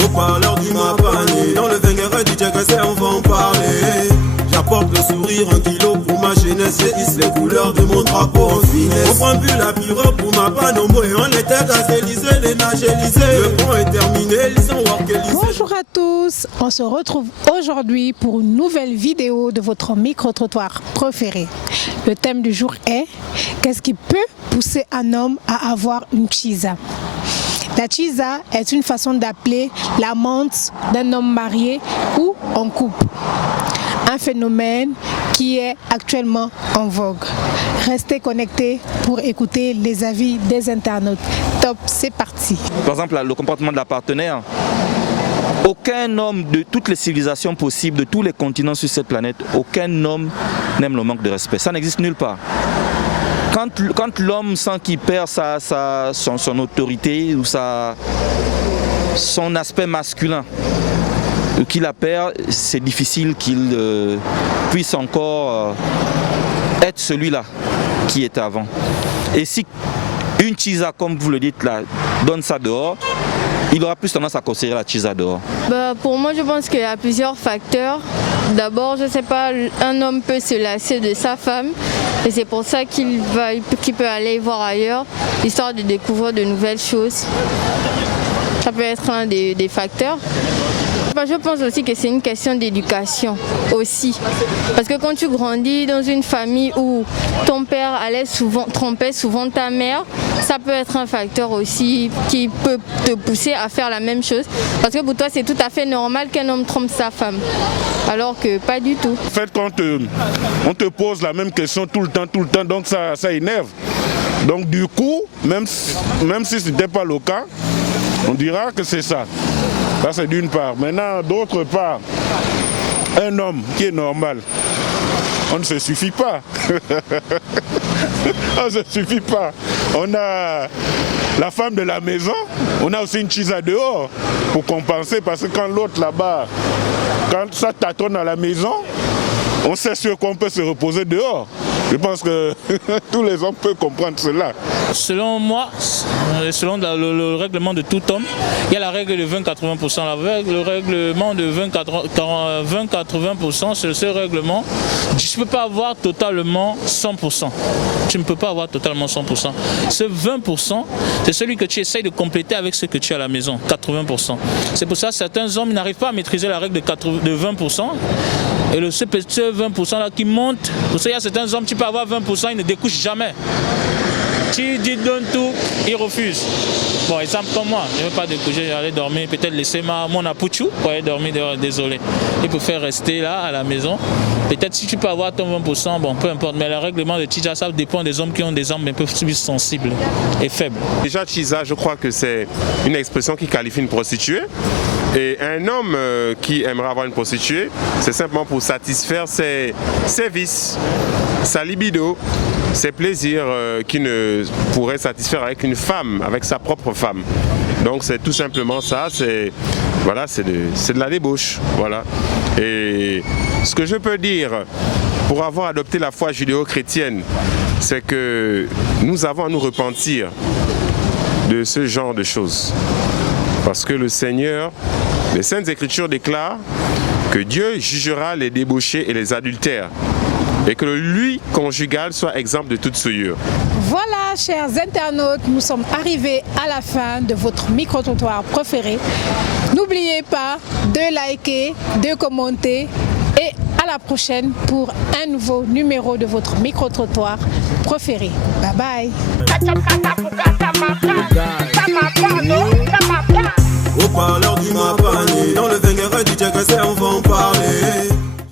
Au parleur du Mapani, dans le Venguerre du Tchèque, on va en parler. J'apporte le sourire, 1 kilo pour ma jeunesse, et hisse les couleurs de mon drapeau en finesse. On prend plus la pirogue pour ma panombo, et on était à Élysée, les nages Élysée. Le pont est terminé, ils sont work Élysée. Bonjour à tous, on se retrouve aujourd'hui pour une nouvelle vidéo de votre micro-trottoir préféré. Le thème du jour est « Qu'est-ce qui peut pousser un homme à avoir une chisa ?» La chisa est une façon d'appeler l'amante d'un homme marié ou en couple. Un phénomène qui est actuellement en vogue. Restez connectés pour écouter les avis des internautes. Top, c'est parti. Par exemple, le comportement de la partenaire. Aucun homme de toutes les civilisations possibles, de tous les continents sur cette planète, aucun homme n'aime le manque de respect. Ça n'existe nulle part. Quand l'homme sent qu'il perd son autorité ou son aspect masculin, qu'il la perd, c'est difficile qu'il puisse encore être celui-là qui était avant. Et si une chisa, comme vous le dites là, donne ça dehors, il aura plus tendance à considérer la chisa dehors. Pour moi, je pense qu'il y a plusieurs facteurs. D'abord, je ne sais pas, un homme peut se lasser de sa femme et c'est pour ça qu'il peut aller voir ailleurs, histoire de découvrir de nouvelles choses. Ça peut être un des facteurs. Je pense aussi que c'est une question d'éducation aussi. Parce que quand tu grandis dans une famille où ton père trompait souvent ta mère, ça peut être un facteur aussi qui peut te pousser à faire la même chose. Parce que pour toi, c'est tout à fait normal qu'un homme trompe sa femme. Alors que pas du tout. En fait, quand on te pose la même question tout le temps, donc ça énerve. Donc du coup, même si ce n'était pas le cas, on dira que c'est ça. Ça c'est d'une part. Maintenant, d'autre part, un homme qui est normal, on ne se suffit pas. On ne se suffit pas. On a la femme de la maison, on a aussi une chisa dehors pour compenser parce que quand l'autre là-bas, quand ça tâtonne à la maison, on sait sur quoi on peut se reposer dehors. Je pense que tous les hommes peuvent comprendre cela. Selon moi, selon le règlement de tout homme, il y a la règle de 20-80%. Le règlement de 20-80%, c'est ce règlement. Tu ne peux pas avoir totalement 100%. Tu ne peux pas avoir totalement 100%. Ce 20%, c'est celui que tu essayes de compléter avec ce que tu as à la maison, 80%. C'est pour ça que certains hommes n'arrivent pas à maîtriser la règle de 20%. Et ce 20% là qui monte, pour ça il y a certains hommes, tu peux avoir 20%, ils ne découchent jamais. Tu dis donne tout, ils refusent. Bon, exemple comme moi, je ne veux pas découcher, j'allais dormir, peut-être laisser mon apouchou pour aller dormir dehors, désolé. Il peut faire rester là à la maison. Peut-être si tu peux avoir ton 20%, bon, peu importe, mais le règlement de Chisa, ça dépend des hommes qui ont des âmes un peu plus sensibles et faibles. Déjà, Chisa, je crois que c'est une expression qui qualifie une prostituée. Et un homme qui aimerait avoir une prostituée, c'est simplement pour satisfaire ses vices, sa libido, ses plaisirs qu'il ne pourrait satisfaire avec une femme, avec sa propre femme. Donc c'est tout simplement ça, c'est de la débauche. Voilà. Et ce que je peux dire pour avoir adopté la foi judéo-chrétienne, c'est que nous avons à nous repentir de ce genre de choses. Parce que le Seigneur, les Saintes Écritures déclarent que Dieu jugera les débauchés et les adultères et que le lui conjugal soit exempt de toute souillure. Voilà, chers internautes, nous sommes arrivés à la fin de votre micro-trottoir préféré. N'oubliez pas de liker, de commenter et à la prochaine pour un nouveau numéro de votre micro-trottoir préféré. Bye bye.